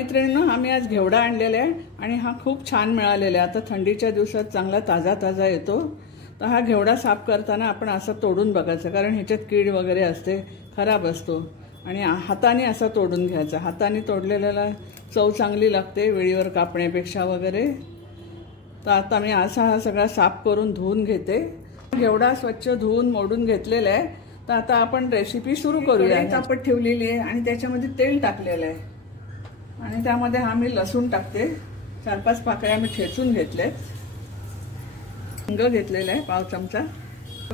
मैत्रिणींनो, आम्ही आज घेवडा आणलेला आहे आणि हा खूप छान मिळालेला आहे। आता थंडीच्या दिवसात चांगला ताजा ताजा येतो। तर हा घेवडा साफ करताना आपण असा तोडून बघायचा, कारण ह्याच्यात कीड वगैरे असते, खराब असतो आणि हाताने असा तोडून घ्यायचा। हाताने तोडलेल्याला चव चांगली लागते वेळीवर कापण्यापेक्षा वगैरे। तर आता मी असा हा सगळा साफ करून धुवून घेते। घेवडा स्वच्छ धुवून मोडून घेतलेला आहे। तर आता आपण रेसिपी सुरू करूया। तापत ठेवलेली आहे आणि त्याच्यामध्ये तेल टाकलेलं आहे आणि त्यामध्ये हा मी लसूण टाकते। 4-5 पाकळ्या मी ठेचून घेतल्यात। हिंग घेतलेला आहे 1/2 चमचा।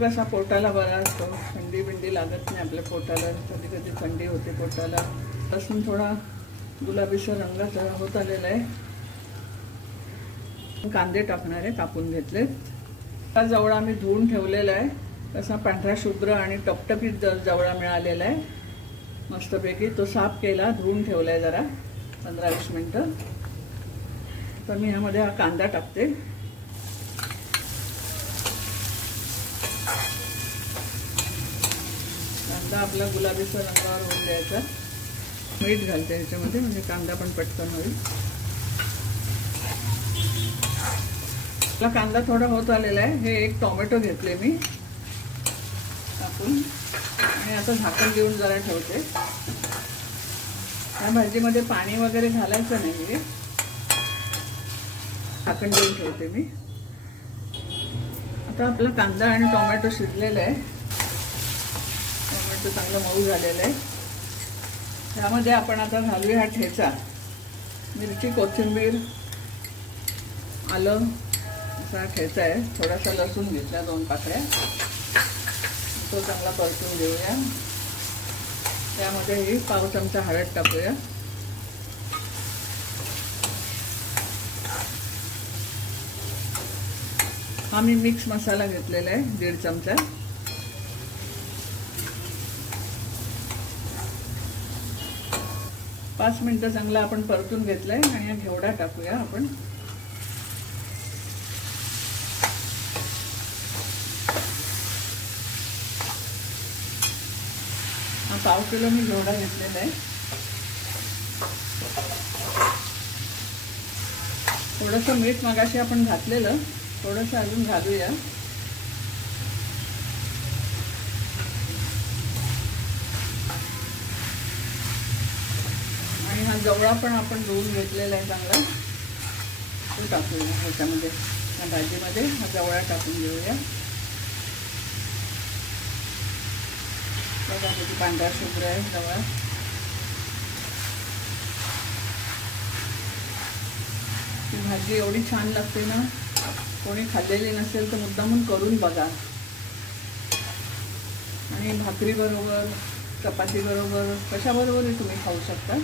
कसा पोटाला बरा असतो, थंडी बिंडी लागत नाही आपल्या पोटाला, कधी कधी थंडी होते पोटाला। लसूण थोडा गुलाबीसर रंगाचा होत आलेला आहे। कांदे टाकणार आहे, कापून घेतले। हा जवळा मी धुवून ठेवलेला आहे, तसा पांढरा शुभ्र आणि टपटपीत जवळा मिळालेला आहे मस्तपैकी। तो साफ केला, धुवून ठेवलाय जरा 15-20 मिनिटं। तर मी ह्यामध्ये हा कांदा टाकते। कांदा आपला गुलाबीचा रंगावर होऊन द्यायचा। मीठ घालते ह्याच्यामध्ये, म्हणजे कांदा पण पटकन होईल। आपला कांदा थोडा होत आलेला आहे। हे एक टोमॅटो घेतले मी टाकून आणि आता झाकण देऊन जरा ठेवते। या भाजीमध्ये पाणी वगैरे घालायचं नाही, झाकण देऊन ठेवते मी। आता आपला कांदा आणि टोमॅटो शिजलेला आहे, टोमॅटो चांगला मऊ झालेला आहे। त्यामध्ये आपण आता घालूया हा ठेचा, मिरची, कोथिंबीर, आलं असा ठेचा आहे। थोडासा लसूण घेतला 2 पाकळ्या, तो चांगला परतून घेऊया। त्यामध्ये ही 1/2 चमचा हळद टाकूया। हा मी मिक्स मसाला घेतलेला आहे 1.5 चमचा। पाच मिनिटं चांगला आपण परतून घेतलाय आणि हा घेवडा टाकूया आपण। हा 1/2 किलो मी घेवडा घेतलेला आहे। थोडंसं मीठ मगाशी आपण घातलेलं, थोडंसं अजून घालूया। आणि हा जवळा पण आपण धुवून घेतलेला आहे चांगला, तो टाकूया ह्याच्यामध्ये। या भाजीमध्ये हा जवळा टाकून घेऊया। बघा किती पांढरा शुभ्र आहे जवळा। ही भाजी एवढी छान लागते ना, कोणी खाल्लेली नसेल तर मुद्दामून करून बघा। आणि भाकरी बरोबर, चपाती बरोबर, कशाबरोबरही तुम्ही खाऊ शकता।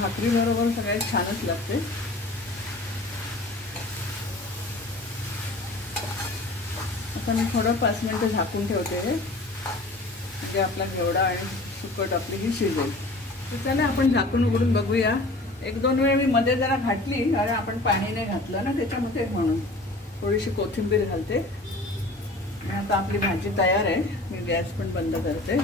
भाकरी बरोबर सगळ्यात छानच लागते। आता मी थोडं 5 मिनिटं झाकून ठेवते, म्हणजे आपला घेवडा आणि सुकट आपली ही शिजेल। तर चला आपण झाकून उघडून बघूया। 1-2 वेळ मी मध्ये जरा घातली, कारण आपण पाणी नाही घातलं ना त्याच्यामध्ये, म्हणून थोडीशी कोथिंबीर घालते। आणि आता आपली भाजी तयार आहे। मी गॅस पण बंद करते।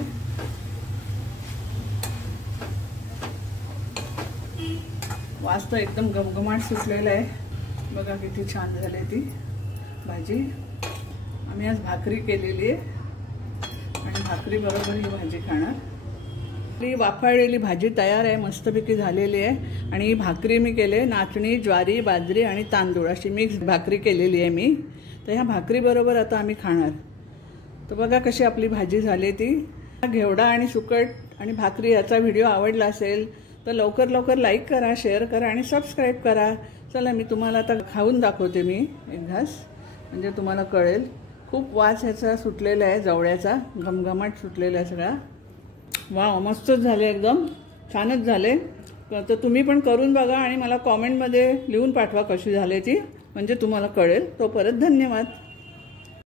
वास तर एकदम घमघमाट सुटलेला आहे। बघा किती छान झाली ती भाजी। आम्ही आज भाकरी केलेली आहे आणि भाकरी बरोबर ही भाजी खाणार। ही वाफाळलेली भाजी तयार आहे, मस्तपैकी झालेली आहे। आणि ही भाकरी मी केले, नाचणी, ज्वारी, बाजरी आणि तांदूळ अशी मिक्स भाकरी केलेली आहे मी। तर ह्या भाकरी बरोबर आता आम्ही खाणार। तर बघा कशी आपली भाजी झाली ती। घेवडा आणि सुकट आणि भाकरी याचा व्हिडिओ आवडला असेल तर लवकर लवकर लाईक करा, शेअर करा आणि सबस्क्राईब करा। चला मी तुम्हाला आता खाऊन दाखवते मी एक घास, म्हणजे तुम्हाला कळेल। खूप वास ह्याचा सुटलेला आहे, जवळ्याचा घमघमाट सुटलेला आहे सगळा। वाव, मस्तच झाले, एकदम छानच झाले। तर तुम्ही पण करून बघा आणि मला कॉमेंटमध्ये लिहून पाठवा कशी झाली ती, म्हणजे तुम्हाला कळेल। तो परत धन्यवाद।